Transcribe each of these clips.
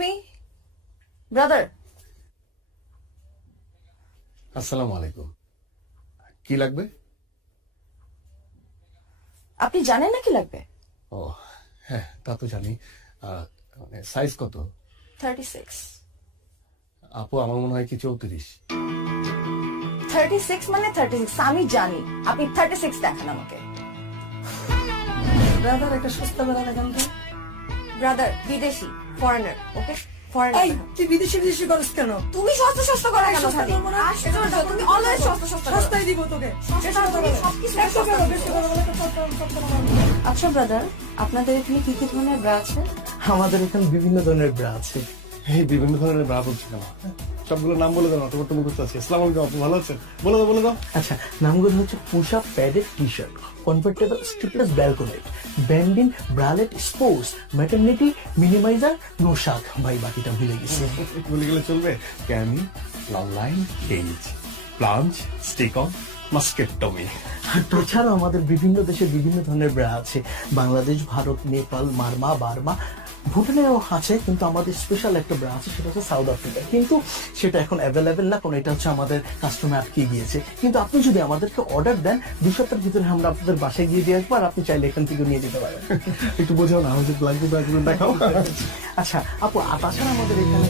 Me brother. আসসালামু আলাইকুম। কি লাগবে? আপনি জানেন না কি লাগবে? ও হ্যাঁ, তা তো জানি। সাইজ কত? 36। আপু, আমার মনে হয় কি 34। 36 মানে 36, আমি জানি। আপনি 36 দেখান আমাকে। ব্রাদার একটা সস্তা বেড়া দেখান তো। ব্রাদার বিদেশি, ফরেনার, ওকে? এই ফরেনার। তুই বিদেশি বিদেশি করস কেন? তুমি সস্তা সস্তা করে কেন সস্তা খালি? করবো না। আশ্চর্য, তুমি অলওয়েজ সস্তা সস্তা করো। সস্তায় দিব তোকে। সস্তা, তুমি সবকিছু একশো সস্তা টাকা করো। বেশি করে বলে তো সস্তা সস্তা করে। আচ্ছা ব্রাদার, আপনাদের এখানে কি কি ধরনের ব্রা আছে? আমাদের এখানে বিভিন্ন ধরনের ব্রা আছে। এই বিভিন্ন ধরনের ব্রা বলছিলাম, সবগুলো নাম বলে দাও না, তোমার তো মুখস্থ আছে। আসসালামু আলাইকুম আপু, ভালো আছেন? বলে দাও। আচ্ছা, নামগুলো হচ্ছে push up padded T shirt, comfortable strapless balconette, ব্যান্ডিন bralette sports, maternity minimiser, no শাক। ভাই বাকিটা ভুলে গেছি। বলে গেলে চলবে। Cami, long line, cage, plunge, stick on, mastectomy. আর তাছাড়াও আমাদের বিভিন্ন দেশে বিভিন্ন ধরনের ব্রা আছে। বাংলাদেশ, ভারত, নেপাল, মারমা, বার্মা, ভুটানেও আছে। কিন্তু আমাদের স্পেশাল একটা ব্রা আছে, সেটা হচ্ছে সাউথ আফ্রিকা। কিন্তু সেটা এখন অ্যাভেলেবেল না, কারণ এটা হচ্ছে আমাদের কাস্টমার আটকে গিয়েছে। কিন্তু আপনি যদি আমাদেরকে অর্ডার দেন, 2 সপ্তাহের ভিতরে আমরা আপনাদের বাসায় গিয়ে দিয়ে আসবো, আর আপনি চাইলে এখান থেকে নিয়ে যেতে পারেন। একটু বোঝাও না, আমাদের ব্রাগুলো দেখাও। আচ্ছা আপু, আর তাছাড়া আমাদের এখানে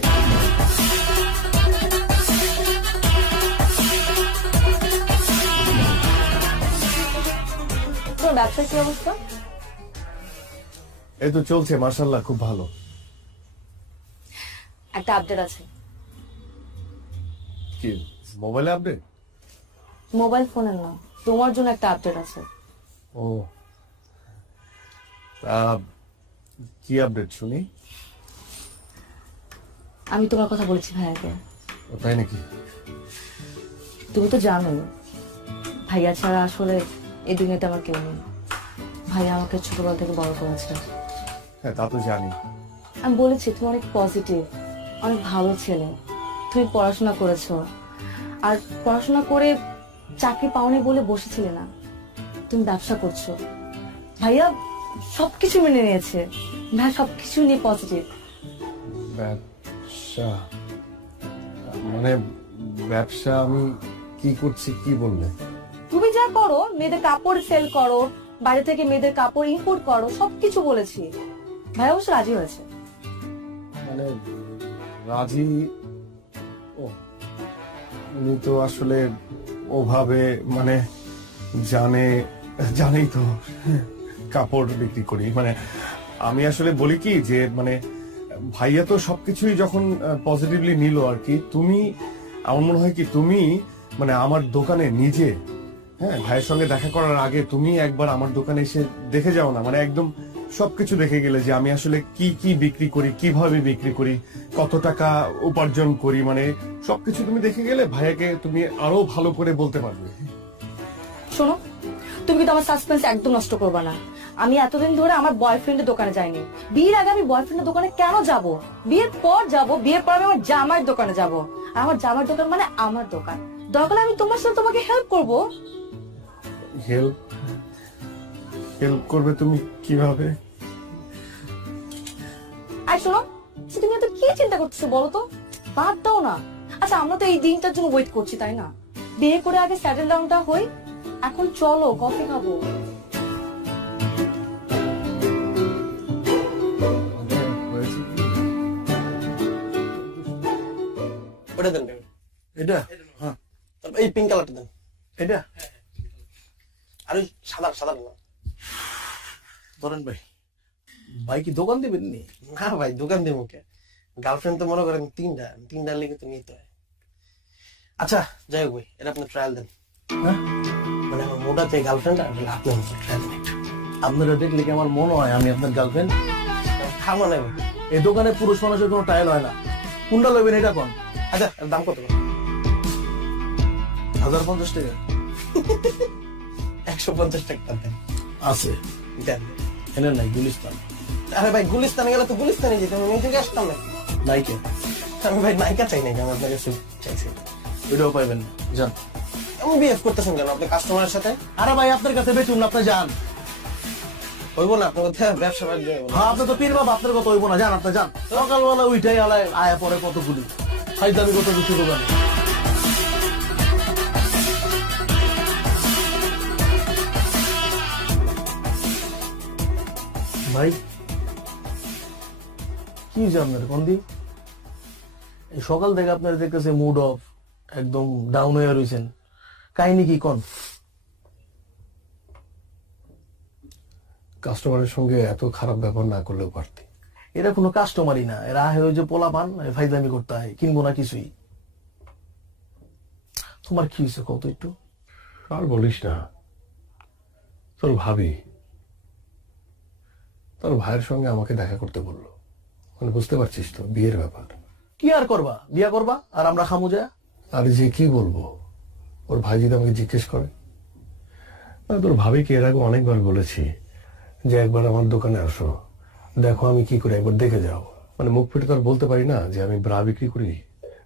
তোর ব্যবসার কি অবস্থা? এই তো চলছে, মাশাআল্লাহ, খুব ভালো। একটা আপডেট আছে। কি মোবাইলে আপডেট? মোবাইল ফোনের না, তোমার জন্য একটা আপডেট আছে। ও, তা কি আপডেট শুনি? আমি তোমার কথা বলেছি ভাইয়াকে। ও, তাই নাকি? তুমি তো জানোই ভাইয়া ছাড়া আসলে এই দুনিয়াতে আমার কেউ নেই। ভাইয়া আমাকে ছোটবেলা থেকে বড় করেছে। হ্যাঁ, তা তো জানি। আমি বলেছি তুমি অনেক পজিটিভ, অনেক ভালো ছেলে। তুমি পড়াশোনা করেছো, আর পড়াশোনা করে চাকরি পাওনি বলে বসেছিলে না, তুমি ব্যবসা করছো। ভাইয়া সবকিছু মেনে নিয়েছে, ভাইয়া সবকিছু নিয়ে পজিটিভ। ব্যবসা মানে ব্যবসা আমি কি করছি কি বললে? তুমি যা করো, মেয়েদের কাপড় সেল করো, বাইরে থেকে মেয়েদের কাপড় ইম্পোর্ট করো, সবকিছু বলেছি। ভাইয়া অবশ্য রাজি হয়েছে। মানে রাজি? ও, উনি তো আসলে ওভাবে মানে জানেই তো কাপড় বিক্রি করি। মানে আমি আসলে বলি কি যে মানে ভাইয়া তো সবকিছুই যখন পজিটিভলি নিল আর কি, তুমি আমার মনে হয় কি তুমি মানে আমার দোকানে নিজে, হ্যাঁ, ভাইয়ের সঙ্গে দেখা করার আগে তুমি একবার আমার দোকানে এসে দেখে যাও না। মানে একদম সবকিছু দেখে গেলে যে আমি আসলে কি কি বিক্রি করি, কিভাবে বিক্রি করি, কত টাকা উপার্জন করি, মানে সবকিছু তুমি দেখে গেলে ভাইয়াকে তুমি আরো ভালো করে বলতে পারবে। শোনো, তুমি কিন্তু আমার সাসপেন্স একদম নষ্ট করবে না। আমি এতদিন ধরে আমার বয়ফ্রেন্ডের দোকানে যাইনি। বিয়ের আগে আমি বয়ফ্রেন্ডের দোকানে কেন যাব? বিয়ের পর যাব, বিয়ের পর আমি আমার জামার দোকানে যাব। আর আমার জামার দোকান মানে আমার দোকান। দরকার হলে আমি তোমার সাথে তোমাকে হেল্প করব। হেল্প করবে তুমি কিভাবে? আর শোনো, তুমি এত কি চিন্তা করতেছো বলো তো? বাদ দাও না। আচ্ছা, আমরা তো এই দিনটার জন্য ওয়েট করছি, তাই না? বিয়ে করে আগে সেটেল ডাউনটা হই। এখন চলো কফি খাবো। ওটা দেন, এটা হ্যাঁ, তারপর এই পিঙ্ক কালারটা দেন। এটা আর ওই সাদা সাদা না। ধরেন ভাই, ভাই কি দোকান দিবেন নি? না ভাই, দোকান দিয়ে মুখে গার্লফ্রেন্ড তো মনে করেন তিনটা লেগে তো নিতে হয়। আচ্ছা যাই হোক ভাই, এটা আপনি ট্রায়াল দেন। হ্যাঁ, মানে আমার মোটা চাই গার্লফ্রেন্ড, আর আপনি ট্রায়াল দেন একটু। আপনারা দেখলে কি আমার মনে হয় আমি আপনার গার্লফ্রেন্ড? খামা নাই ভাই। এই দোকানে পুরুষ মানুষের কোনো ট্রায়াল হয় না। কোনটা লইবেন এটা কোন? আচ্ছা, এর দাম কত? 1050 টাকা 150 টাকা দেন। আছে, দেন। এনে নাই গুলিস্তান। আরে ভাই, গুলিস্তানে গেলে তো গুলিস্তানে যেতে আমি এই থেকে আসতাম নাকি? নাইকে আমি ভাই নায়িকা চাই নাকি, আমার আপনার কাছে চাইছি। এটাও পাইবেন না, যান। আমি বিহেভ করতেছেন কেন আপনি কাস্টমারের সাথে? আরে ভাই, আপনার কাছে বেচুন না, আপনি যান। হইব না আপনার কথা, ব্যবসা বাণিজ্য হইব না। হ্যাঁ আপনি তো পীর বাবা, আপনার কথা হইব না, যান আপনি যান। সকালবেলা উইটাই আলায় আয়া পরে কতগুলি ফাইদামি কত কিছু করবেন। ভাই কি হয়েছে আপনার কন্দি? এই সকাল থেকে আপনার দেখতেছে মুড অফ, একদম ডাউন হয়ে রয়েছেন, কাহিনী কি কোন? কাস্টমারের সঙ্গে এত খারাপ ব্যবহার না করলেও পারতি। এরা কোনো কাস্টমারই না, এরা আহে ওই যে পোলা পান ফাইদামি করতে হয়, কিনবো না কিছুই। তোমার কি হয়েছে কত একটু? আর বলিস না, তোর ভাবি তোর ভাইয়ের সঙ্গে আমাকে দেখা করতে বললো। মানে বুঝতে পারছিস তো, বিয়ের ব্যাপার। কি আর করবা, বিয়া করবা আর আমরা খামু যা? আরে যে কি বলবো, ওর ভাই যদি আমাকে জিজ্ঞেস করে। তোর ভাবিকে এর আগে অনেকবার বলেছি যে একবার আমার দোকানে আসো, দেখো আমি কি করি, একবার দেখে যাও। মানে মুখ ফেটে তো আর বলতে পারি না যে আমি ব্রা বিক্রি করি।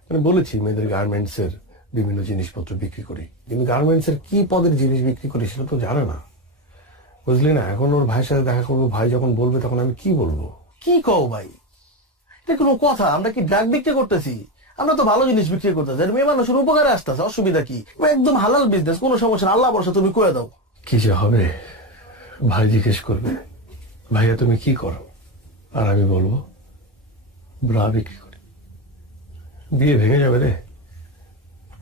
মানে বলেছি মেয়েদের গার্মেন্টস এর বিভিন্ন জিনিসপত্র বিক্রি করি, কিন্তু গার্মেন্টস এর কি পদের জিনিস বিক্রি করি সেটা তো জানে না, বুঝলি না। এখন ওর ভাইয়ের সাথে দেখা করবো, ভাই যখন বলবে তখন আমি কি বলবো? কি কও ভাই, এটা কোনো কথা? আমরা কি ড্রাগ বিক্রি করতেছি? আমরা তো ভালো জিনিস বিক্রি করতেছি, আর মেয়ে মানুষের উপকারে আসতেছে, অসুবিধা কি? একদম হালাল বিজনেস, কোনো সমস্যা না, আল্লাহ ভরসা, তুমি কয়ে দাও। কি যে হবে, ভাই জিজ্ঞেস করবে ভাইয়া তুমি কি করো, আর আমি বলবো ব্রা বিক্রি করি। বিয়ে ভেঙে যাবে রে,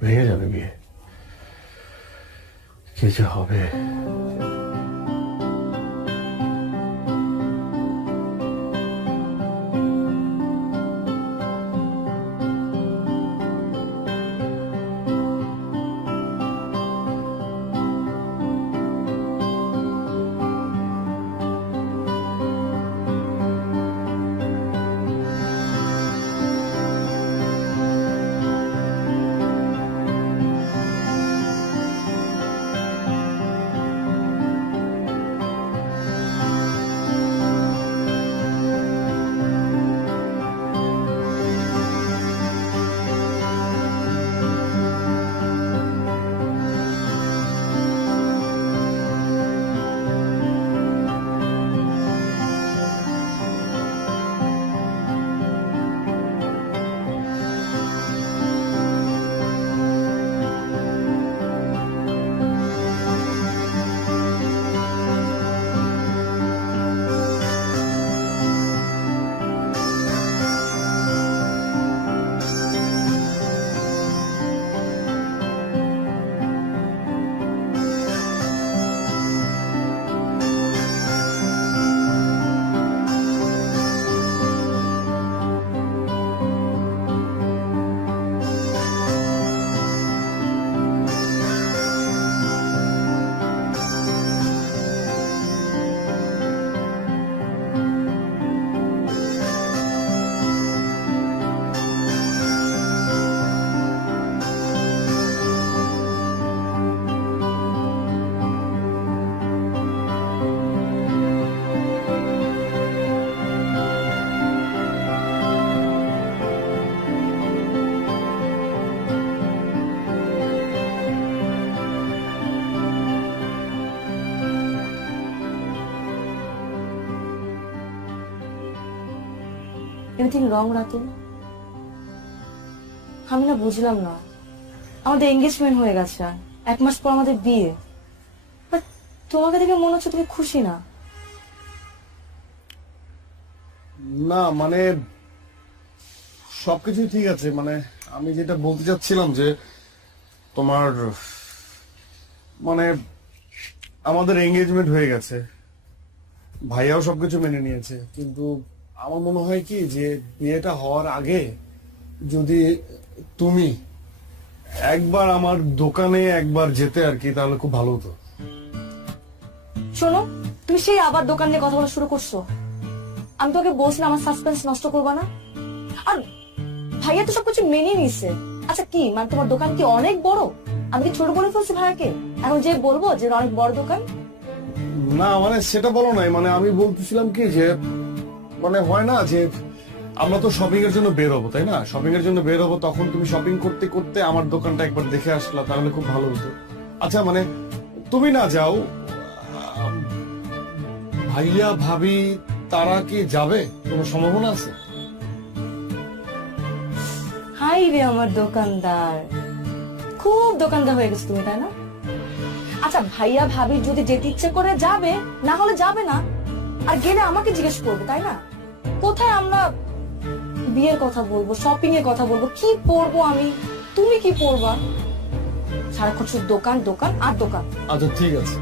ভেঙে যাবে বিয়ে। কি যে হবে। Anything wrong Ratul? আমি না বুঝলাম না, আমাদের এঙ্গেজমেন্ট হয়ে গেছে, 1 মাস পর আমাদের বিয়ে, বাট তোমাকে দেখে মনে হচ্ছে তুমি খুশি না। না মানে সবকিছুই ঠিক আছে, মানে আমি যেটা বলতে চাচ্ছিলাম যে তোমার মানে আমাদের এঙ্গেজমেন্ট হয়ে গেছে, ভাইয়াও সবকিছু মেনে নিয়েছে, কিন্তু আমার মনে হয় কি যে বিয়েটা হওয়ার আগে যদি তুমি একবার আমার দোকানে একবার যেতে আর কি, তাহলে খুব ভালো হতো। শোনো, তুমি সেই আবার দোকান নিয়ে কথা বলা শুরু করছো। আমি তোকে বলছিলাম আমার সাসপেন্স নষ্ট করবা না, আর ভাইয়া তো সবকিছু মেনে নিছে। আচ্ছা কি মানে তোমার দোকান কি অনেক বড়? আমি কি ছোট বলে ফেলছি ভাইয়াকে? এখন যে বলবো যে অনেক বড় দোকান? না মানে সেটা বলো নাই, মানে আমি বলতেছিলাম কি যে মানে হয় না যে আমরা তো শপিং এর জন্য বের হবো, তাই না? শপিং এর জন্য বের হবো, তখন তুমি শপিং করতে করতে আমার দোকানটা একবার দেখে আসলা, তাহলে খুব ভালো হতো। আচ্ছা মানে তুমি না যাও, ভাইয়া ভাবি তারা কি যাবে, কোনো সম্ভাবনা আছে? হাই রে আমার দোকানদার, খুব দোকানদার হয়ে গেছে তুমি, তাই না? আচ্ছা ভাইয়া ভাবি যদি যেতে ইচ্ছে করে যাবে, না হলে যাবে না, আর গেলে আমাকে জিজ্ঞেস করবে, তাই না? কোথায় আমরা বিয়ের কথা বলবো, শপিং এর কথা বলবো, কি পরবো আমি, তুমি কি পরবা? সারাক্ষণ শুধু দোকান দোকান আর দোকান। আচ্ছা ঠিক আছে,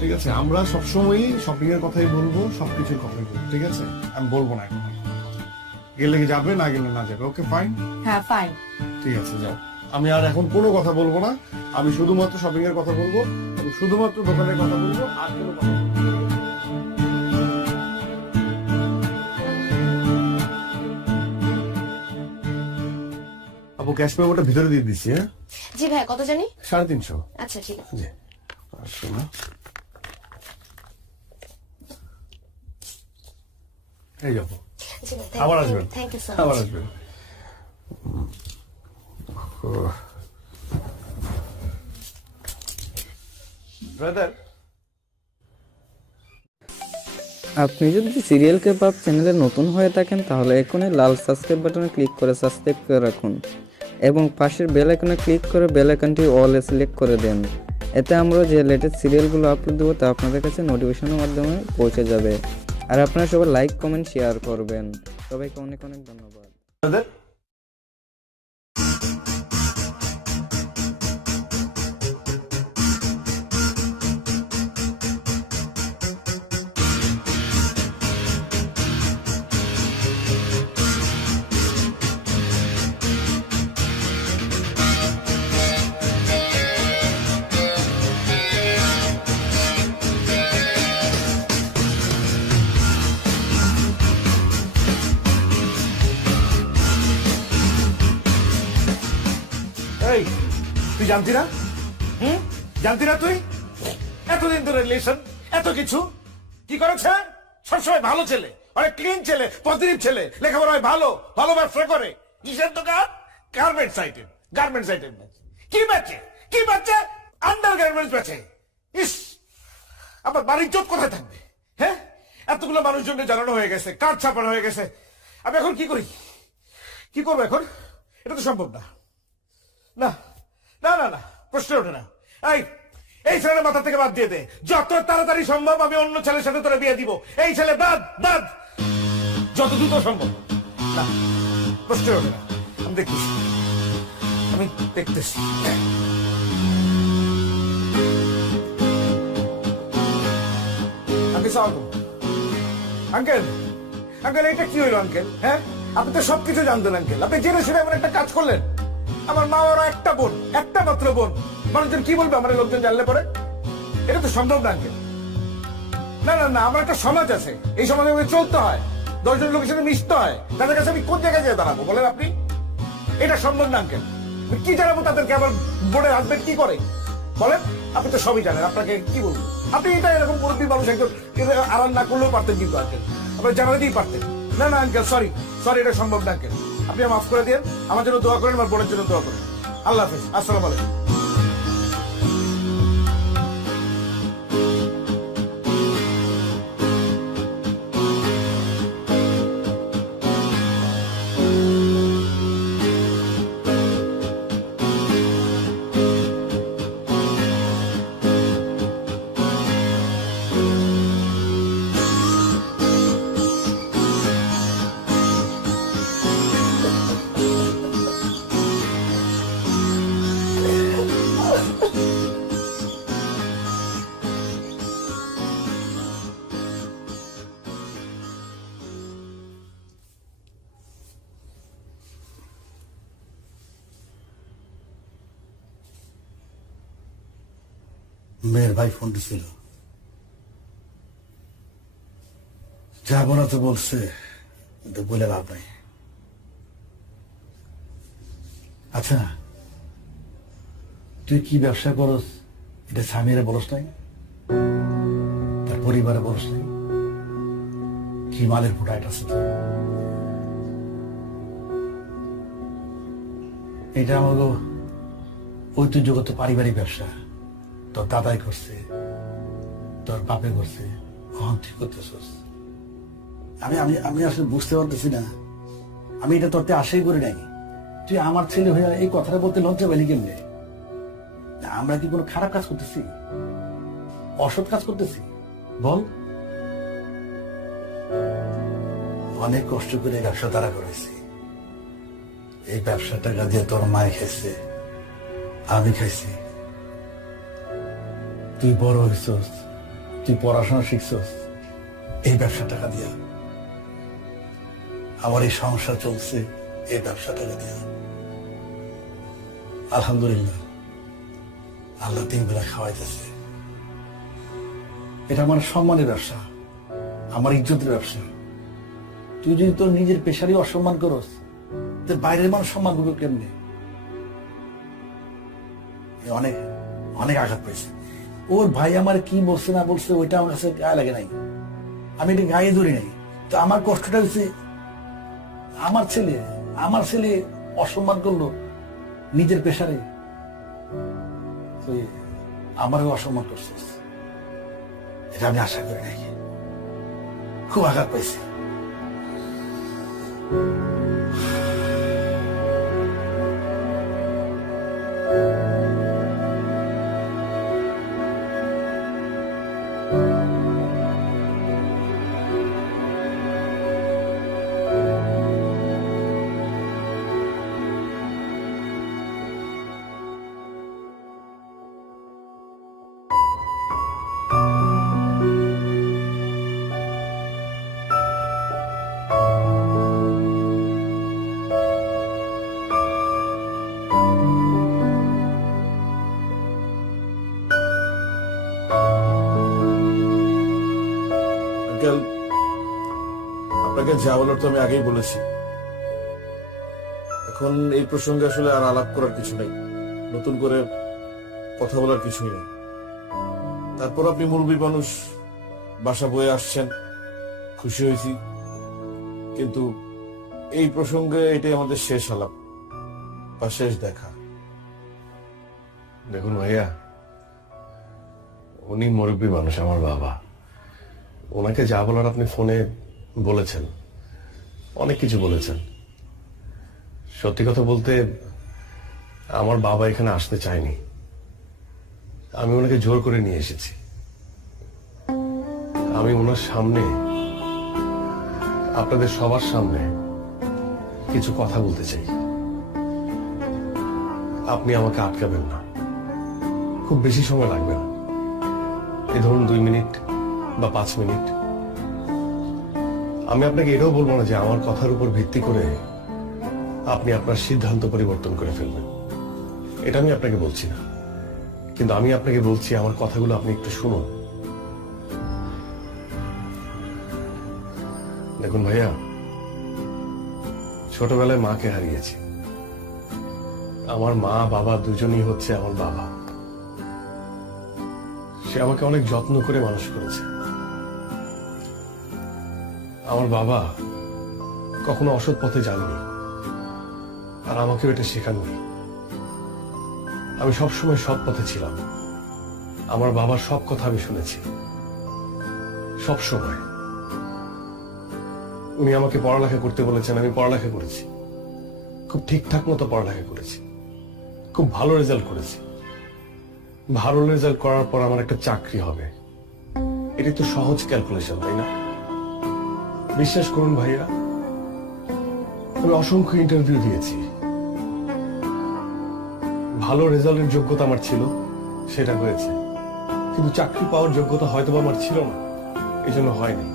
ঠিক আছে, আমরা সবসময়ই শপিং এর কথাই বলবো, সবকিছুর কথাই বলবো, ঠিক আছে? আমি বলবো না এখন, গেলে যাবে, না গেলে না যাবে। ওকে ফাইন, হ্যাঁ ফাইন। ঠিক আছে, যাও। আমি আর এখন কোনো কথা বলবো না, আমি শুধুমাত্র শপিং এর কথা বলবো, এবং শুধুমাত্র দোকানের কথা বলবো, আর কোনো কথা বলবো না। আপু ক্যাশ পেমেন্টটা ভিতরে দিয়ে দিচ্ছি। হ্যাঁ, জি ভাই, কত জানি? 350। আচ্ছা ঠিক আছে। জি, আসো না, এই যাবো, জি ভাই, আবার আসবেন, থ্যাংক ইউ সো আবার মাচ। আসবেন। ব্রাদার, আপনি যদি সিরিয়াল কেবাব চ্যানেলে নতুন হয়ে থাকেন তাহলে এখনই লাল সাবস্ক্রাইব বাটনে ক্লিক করে সাবস্ক্রাইব করে রাখুন এবং পাশের বেল আইকনে ক্লিক করে বেল আইকনটি অল এ সিলেক্ট করে দেন। এতে আমরা যে লেটেস্ট সিরিয়ালগুলো আপলোড দেবো তা আপনাদের কাছে নোটিফিকেশনের মাধ্যমে পৌঁছে যাবে। আর আপনারা সবাই লাইক কমেন্ট শেয়ার করবেন। সবাইকে অনেক অনেক ধন্যবাদ। ব্রাদার, এই তুই জানতি না? জানতি না তুই? এতদিন ধরে রিলেশন, এত কিছু কি করেছে? সবসময় ভালো ছেলে, অনেক ক্লিন ছেলে, পজিটিভ ছেলে, লেখাপড়ায় ভালো, ভালো ব্যবসা করে। কিসের দোকান? Garments item, garments item. কি বেচে? কি বেচে? আন্ডার গার্মেন্টস বেচে। ইস, আমার বাড়ির চোখ কোথায় থাকবে? হ্যাঁ, এতগুলো মানুষজনকে জানানো হয়ে গেছে, কার্ড ছাপানো হয়ে গেছে, আমি এখন কি করি? কি করবো এখন? এটা তো সম্ভব না, না না না না, প্রশ্ন ওঠে না। এই ছেলের মাথা থেকে বাদ দিয়ে দে, যত তাড়াতাড়ি সম্ভব আমি অন্য ছেলের সাথে তোরা বিয়ে দিব। এই ছেলে বাদ, বাদ, যত দ্রুত সম্ভব। না, প্রশ্ন ওঠে না, আমি দেখতেছি, আমি দেখতেছি। আঙ্কেল, আঙ্কেল এটা কি হইল আঙ্কেল? হ্যাঁ, আপনি তো সবকিছু জানতেন আঙ্কেল, আপনি জেনে শুনে এমন একটা কাজ করলেন। আমার মা ওরা একটা বোন, একটা মাত্র বোন, মানুষজন কি বলবে আমার লোকজন জানলে পরে? এটা তো সম্ভব না আঙ্কেল। না না না, আমার একটা সমাজ আছে, এই সমাজে আমাকে চলতে হয়, 10 জন লোকের সাথে মিশতে হয়, তাদের কাছে আমি কোন জায়গায় যেয়ে দাঁড়াবো বলেন আপনি? এটা সম্ভব না আঙ্কেল। কি জানাবো তাদেরকে আমার বোনের হাজবেন্ড কি করে বলেন? আপনি তো সবই জানেন, আপনাকে কি বলবো? আপনি এটা এরকম মুরব্বী মানুষ একজন আড়াল না করলেও পারতেন কিন্তু আঙ্কেল, আপনার জানাতেই পারতেন। না না আঙ্কেল, সরি সরি, এটা সম্ভব না আঙ্কেল, আপনি মাফ করে দিন, আমার জন্য দোয়া করেন, আমার বোনের জন্য দোয়া করেন। আল্লাহ হাফিজ, আসসালামু আলাইকুম। মেয়ের ভাই ফোন দিছিল, যাবো না তো বলছে, কিন্তু বলে লাভ নাই। আচ্ছা, তুই কি ব্যবসা করস এটা স্বামীরে বলস নাই, তার পরিবারে বলস নাই? কি মালের ফুটাইট আছে তোর? এটা আমাকে ঐতিহ্যগত পারিবারিক ব্যবসা, তোর দাদাই করছে, তোর তোর বাপে করছে, কখন ঠিক করতেছস? আমি আমি আমি আসলে বুঝতে পারতেছি না, আমি এটা তোরতে আশাই করি নাই। তুই আমার ছেলে হয়ে এই কথাটা বলতে লজ্জা পেলি কেমনে? আমরা কি কোনো খারাপ কাজ করতেছি, অসৎ কাজ করতেছি? বল। অনেক কষ্ট করে এই ব্যবসা তারা করেছি। এই ব্যবসা টাকা দিয়ে তোর মায় খাইছে, আমি খাইছি। তুই বড় হইছস, তুই পড়াশোনা শিখছস এই ব্যবসা টাকা দিয়া। আমার এই সংসার চলছে এই ব্যবসা টাকা দিয়া। আলহামদুলিল্লাহ, আল্লাহ 3 বেলা খাওয়াইতেছে। এটা আমার সম্মানের ব্যবসা, আমার ইজ্জতের ব্যবসা। তুই যদি তোর নিজের পেশারই অসম্মান করস, তোর বাইরের মানুষ সম্মান করবে কেমনে? অনেক অনেক আঘাত পেয়েছে। ওর ভাই আমার কি বলছে না বলছে ওইটা আমার কাছে গায়ে লাগে নাই, আমি এটা গায়ে ধরি নাই। তো আমার কষ্টটা হচ্ছে আমার ছেলে অসম্মান করলো নিজের পেশারে, তুই আমারও অসম্মান করছিস। এটা আমি আশা করি নাই, খুব আঘাত পাইছি। আপনাকে যা বলার তো আমি আগেই বলেছি। এখন এই প্রসঙ্গে আসলে আর আলাপ করার কিছু নেই, নতুন করে কথা বলার কিছুই নেই। তারপর আপনি মুরব্বী মানুষ, বাসা বয়ে আসছেন, খুশি হয়েছি। কিন্তু এই প্রসঙ্গে এটাই আমাদের শেষ আলাপ বা শেষ দেখা। দেখুন ভাইয়া, উনি মুরব্বী মানুষ, আমার বাবা। ওনাকে যা বলার আপনি ফোনে বলেছেন, অনেক কিছু বলেছেন। সত্যি কথা বলতে আমার বাবা এখানে আসতে চায়নি, আমি ওনাকে জোর করে নিয়ে এসেছি। আমি ওনার সামনে, আপনাদের সবার সামনে কিছু কথা বলতে চাই। আপনি আমাকে আটকাবেন না, খুব বেশি সময় লাগবে না, এই ধরুন 2 মিনিট বা 5 মিনিট। আমি আপনাকে এটাও বলবো না যে আমার কথার উপর ভিত্তি করে আপনি আপনার সিদ্ধান্ত পরিবর্তন করে ফেলবেন, এটা আমি আপনাকে বলছি না। কিন্তু আমি আপনাকে বলছি, আমার কথাগুলো আপনি একটু শুনুন। দেখুন ভাইয়া, ছোটবেলায় মাকে হারিয়েছি। আমার মা বাবা দুজনই হচ্ছে আমার বাবা। সে আমাকে অনেক যত্ন করে মানুষ করেছে। আমার বাবা কখনো অসৎ পথে যাননি, আর আমাকেও এটা শেখাননি। আমি সবসময় সৎ পথে ছিলাম। আমার বাবার সব কথা আমি শুনেছি, সব সময়। উনি আমাকে পড়ালেখা করতে বলেছেন, আমি পড়ালেখা করেছি, খুব ঠিকঠাক মতো পড়ালেখা করেছি, খুব ভালো রেজাল্ট করেছি। ভালো রেজাল্ট করার পর আমার একটা চাকরি হবে, এটি তো সহজ ক্যালকুলেশন, তাই না? বিশ্বাস করুন ভাইয়া, আমি অসংখ্য ইন্টারভিউ দিয়েছি। ভালো রেজাল্টের যোগ্যতা আমার ছিল, সেটা হয়েছে। কিন্তু চাকরি পাওয়ার যোগ্যতা হয়তো আমার ছিল না, এই জন্য হয়নি।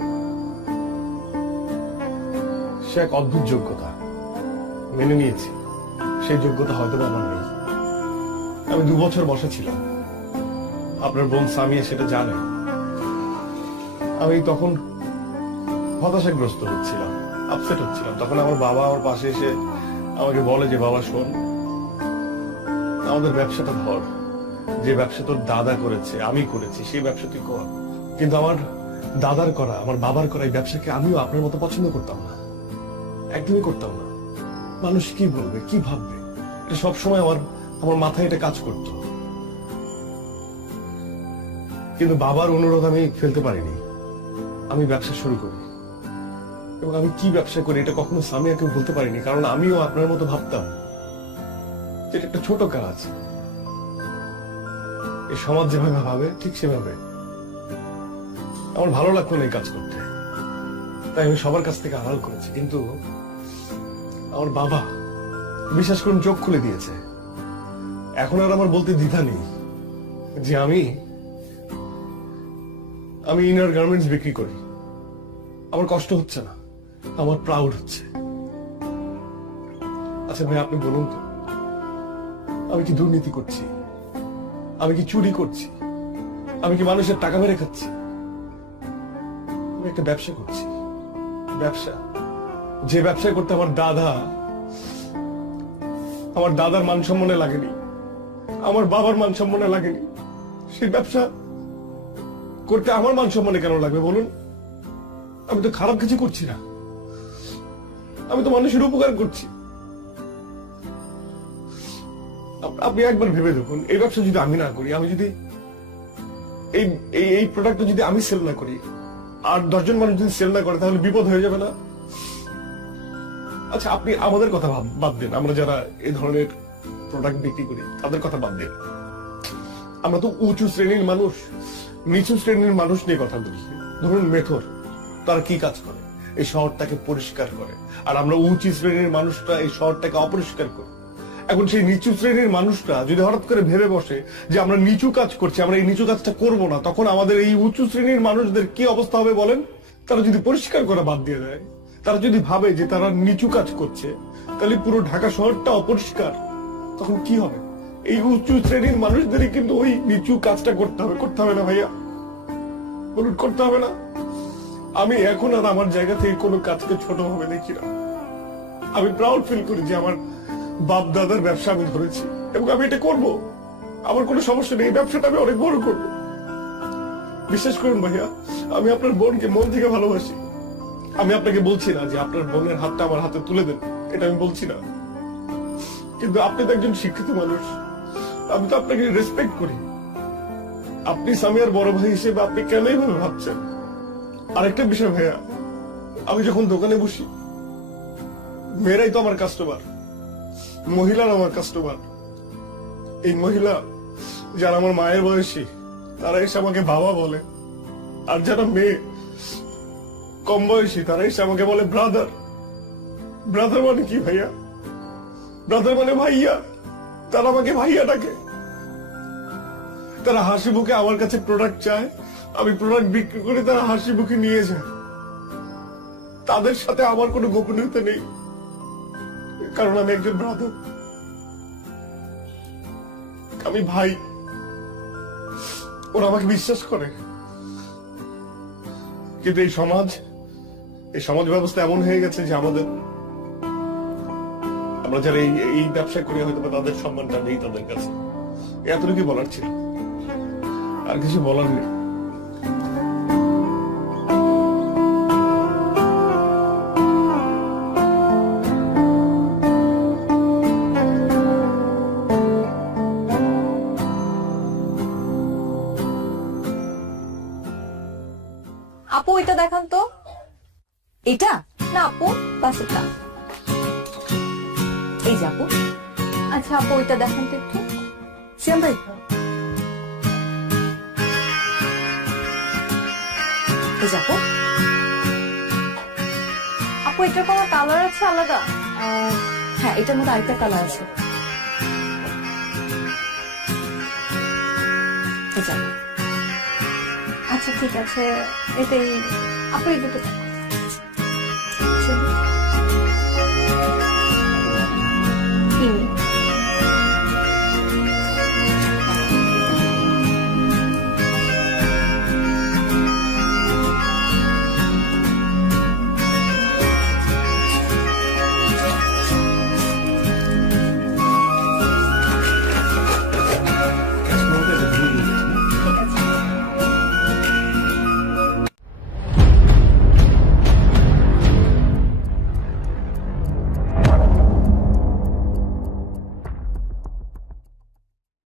সে এক অদ্ভুত যোগ্যতা, মেনে নিয়েছি। সেই যোগ্যতা হয়তো আমার নেই। আমি 2 বছর বসেছিলাম, আপনার বোন সামিয়া সেটা জানে। আমি তখন হতাশাগ্রস্ত হচ্ছিলাম, আপসেট হচ্ছিলাম। তখন আমার বাবা আমার পাশে এসে আমাকে বলে যে, বাবা শোন, আমাদের ব্যবসাটা ধর, যে ব্যবসা তোর দাদা করেছে, আমি করেছি, সেই ব্যবসা তুই কর। কিন্তু আমার দাদার করা, আমার বাবার করা এই ব্যবসাকে আমিও আপনার মতো পছন্দ করতাম না, একদমই করতাম না। মানুষ কি বলবে, কি ভাববে, এটা সবসময় আমার মাথায় এটা কাজ করতো। কিন্তু বাবার অনুরোধ আমি ফেলতে পারিনি। আমি ব্যবসা শুরু করি, এবং আমি কি ব্যবসা করি এটা কখনো সামিয়াকে বলতে পারিনি, কারণ আমিও আপনার মতো ভাবতাম যে এটা একটা ছোট কাজ, এই সমাজ যেভাবে ভাবে ঠিক সেভাবে। আমার ভালো লাগতো না এই কাজ করতে, তাই আমি সবার কাছ থেকে আড়াল করেছি। কিন্তু আমার বাবা বিশ্বাস করুন চোখ খুলে দিয়েছে। এখন আর আমার বলতে দ্বিধা নেই যে আমি ইনার গার্মেন্টস বিক্রি করি। আমার কষ্ট হচ্ছে না, আমার প্রাউড হচ্ছে। আচ্ছা ভাই, আপনি বলুন তো, আমি কি দুর্নীতি করছি? আমি কি চুরি করছি? আমি কি মানুষের টাকা মেরে খাচ্ছি? আমি একটা ব্যবসা করছি, ব্যবসা, যে ব্যবসা করতে আমার দাদার মান সম্মানে লাগেনি, আমার বাবার মান সম্মানে লাগেনি, সেই ব্যবসা করতে আমার মান সম্মানে কেন লাগবে বলুন? আমি তো খারাপ কিছু করছি না, আমি তো মানুষের উপকার করছি। আপনি একবার ভেবে দেখুন, এই ব্যবসা যদি আমি না করি, আমি যদি এই প্রোডাক্টটা যদি আমি সেল না করি, আর 10 জন মানুষ যদি সেল না করে, তাহলে বিপদ হয়ে যাবে না? আচ্ছা, আপনি আমাদের কথা বাদ দেন, আমরা যারা এই ধরনের প্রোডাক্ট বিক্রি করি তাদের কথা বাদ দেন। আমরা তো উঁচু শ্রেণীর মানুষ, নিচু শ্রেণীর মানুষ নিয়ে কথা বলি। ধরুন মেথর, তারা কি কাজ করে? এই শহরটাকে পরিষ্কার করে। আর আমরা উঁচু শ্রেণীর মানুষটা এই শহরটাকে অপরিষ্কার করি। এখন সেই নিচু শ্রেণীর মানুষটা যদি হঠাৎ করে ভেবে বসে যে আমরা নিচু কাজ করছি, আমরা এই নিচু কাজটা করব না, তখন আমাদের এই উঁচু শ্রেণীর মানুষদের কি অবস্থা হবে বলেন? তারা যদি পরিষ্কার করা বাদ দিয়ে দেয়, তারা যদি ভাবে যে তারা নিচু কাজ করছে, তাহলে পুরো ঢাকা শহরটা অপরিষ্কার, তখন কি হবে? এই উঁচু শ্রেণীর মানুষদেরই কিন্তু ওই নিচু কাজটা করতে হবে না ভাইয়া? বলুন, করতে হবে না? আমি এখন আর আমার জায়গা থেকে কোনো কাজকে ছোট ভাবে দেখি না। আমি প্রাউড ফিল করি যে আমার বাপ দাদার ব্যবসা আমি ধরেছি, এবং আমি এটা করব। আমার কোনো সমস্যা নেই, এই ব্যবসাটা আমি অনেক বড় করব। বিশ্বাস করুন ভাইয়া, আমি আপনার বোনকে মন থেকে ভালোবাসি। আমি আপনাকে বলছি না যে আপনার বোনের হাতটা আমার হাতে তুলে দেন, এটা আমি বলছি না। কিন্তু আপনি তো একজন শিক্ষিত মানুষ, আমি তো আপনাকে রেসপেক্ট করি। আপনি সামিয়ার বড় ভাই হিসেবে আপনি কেন এইভাবে ভাবছেন? আরেকটা বিষয় ভাইয়া, আমি যখন দোকানে বসি, মেয়েরাই তো আমার কাস্টমার, মহিলারা আমার কাস্টমার। এই মহিলা যারা আমার মায়ের বয়সী, তারা এসে আমাকে বাবা বলে। আর যারা মেয়ে কম বয়সী, তারা এসে আমাকে বলে ব্রাদার। ব্রাদার মানে কি ভাইয়া? ব্রাদার মানে ভাইয়া। তারা আমাকে ভাইয়া ডাকে। তারা হাসি মুখে আমার কাছে প্রোডাক্ট চায়, আমি প্রোডাক্ট বিক্রি করে তারা হাসি মুখে নিয়ে যায়। তাদের সাথে আমার কোনো গোপনীয়তা নেই, কারণ আমি একজন ব্রাদার, আমি ভাই। ওরা আমাকে বিশ্বাস করে। কিন্তু এই সমাজ ব্যবস্থা এমন হয়ে গেছে যে আমরা যারা এই ব্যবসা করি, হয়তো তাদের সম্মানটা নেই তাদের কাছে। এতটুকু বলার ছিল, আর কিছু বলার নেই। আপু এটা দেখান তো। এটা না আপু, বাস এটা। এই যে আপু। আচ্ছা আপু এটা দেখান তো একটু। শ্যাম ভাই, এই যে আপু। আপু এটার কোনো কালার আছে আলাদা? হ্যাঁ, এটার মধ্যে আরেকটা কালার আছে। এই যে। আচ্ছা ঠিক আছে, এটাই আপু, এই দুটো